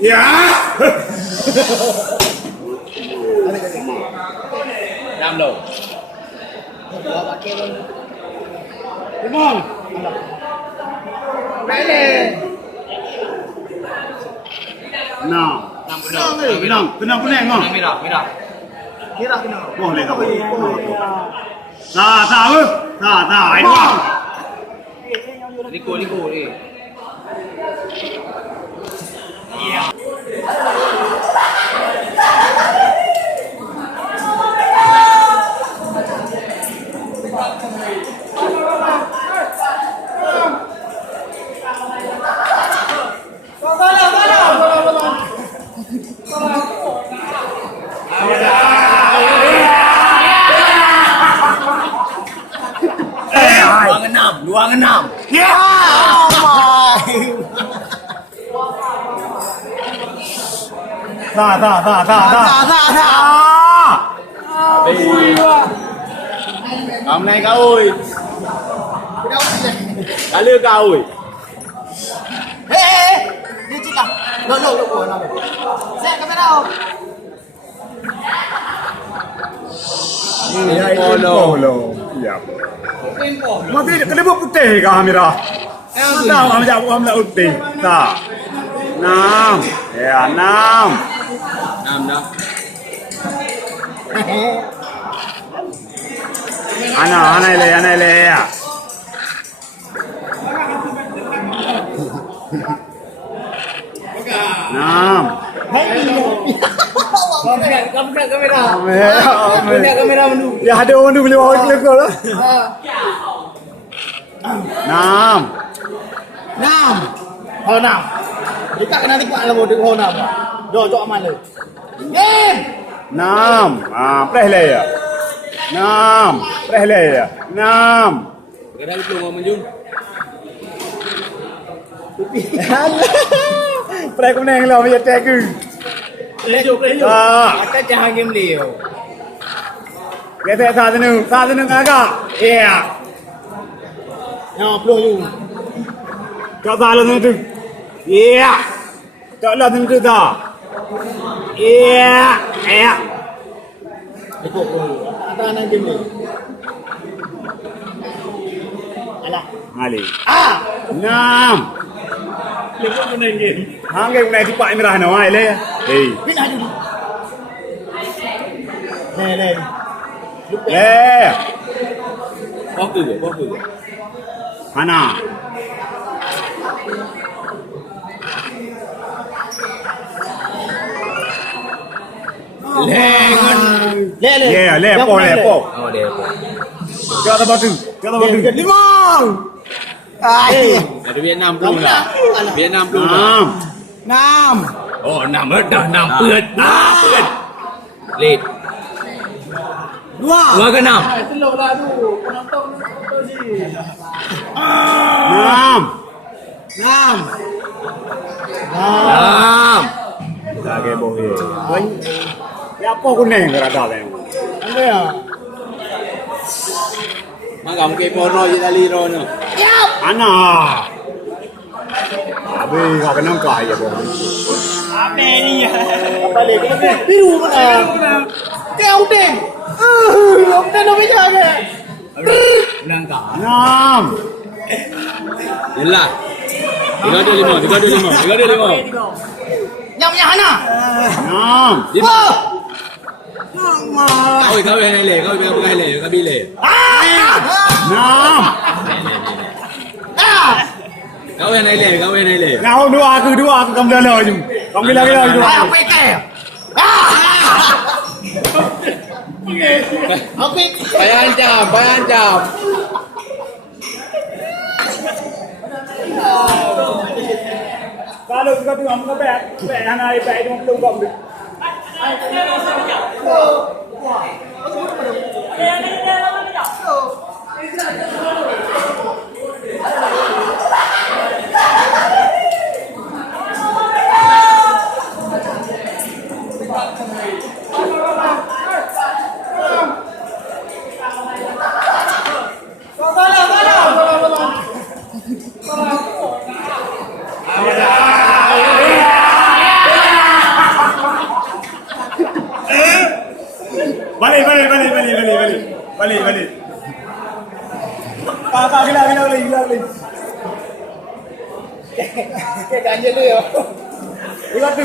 Ya. Nam đâu? Đúng không? Đấy nè. Nào. Tenang kuning kau. Merah. Boleh kau. Tá, aí bom. Liko ni. Luang enam. Ya. Tá. Hôm nay kau ơi. Đã lừa kau ơi. Đi chị cả. Lộ của nó. Xem cái đâu. Ini polo. Ya. Mati kenapa putih kamera? Tahu kami jawab kami nak putih. Tak. 6. Ya, 6. Nam đó. Anai le. Nam. Kamu kamera. Punya kamera mendu. Ya ada orang beli orang kelakar lah. 6. 6. Hồ 5. Thì các cái này bạn là một đường hồ 5. Rồi cho màเลย. Game. 6. Press le ya. 6. Press le ya. 6. Cái đây belum mau menjun. Press kuning lah dia tag ke. Lejuk. Akan jangan game liu. Dia tak satu agak. Ya. Yang belum you. Tak salah tu. Ya. Tak lah tu dah. Ya. Ikut pun. Akan nak game liu. Alah. Ali. 6. Lejuk kuning game. Hang game này thì phải merah nói le. Hei. Pin aja dulu. Le. Le. Bóc từ. Mana? Le. Le, po. Oh dia. Jangan batu. 5. Ada Vietnam belum lah. Vietnam belum lah. 6. Oh 6 dah 6 pượt. Lết. 2 ke 6? Telur lah tu. Penonton tu. 6. 6. 6. Lagi boleh. Ya apa kuning kerada yang. Ada ya? Mak kamu ke porno je tali rono. Ana. Abi kau kena kaya ya boleh. Apa ni ya? Apa lagi? Biru mana? Kau deng. Ông tên nó mới ra kìa. Nang ka. 6. Yalah. 3 dia 5. Nhầm nhà hả? 6. Kau yang lele, kau bile. 6. Kau yang lele. Kau dua aku kamu dah lah je. Kamu lagi lah dua. Apa ikan? Apa ikan? Bayar jam. Kalau kita tu kamu bek hana bek itu belum kamu. Balik. Kakak gila. Kayak ganjil tu ya. Ikat tu.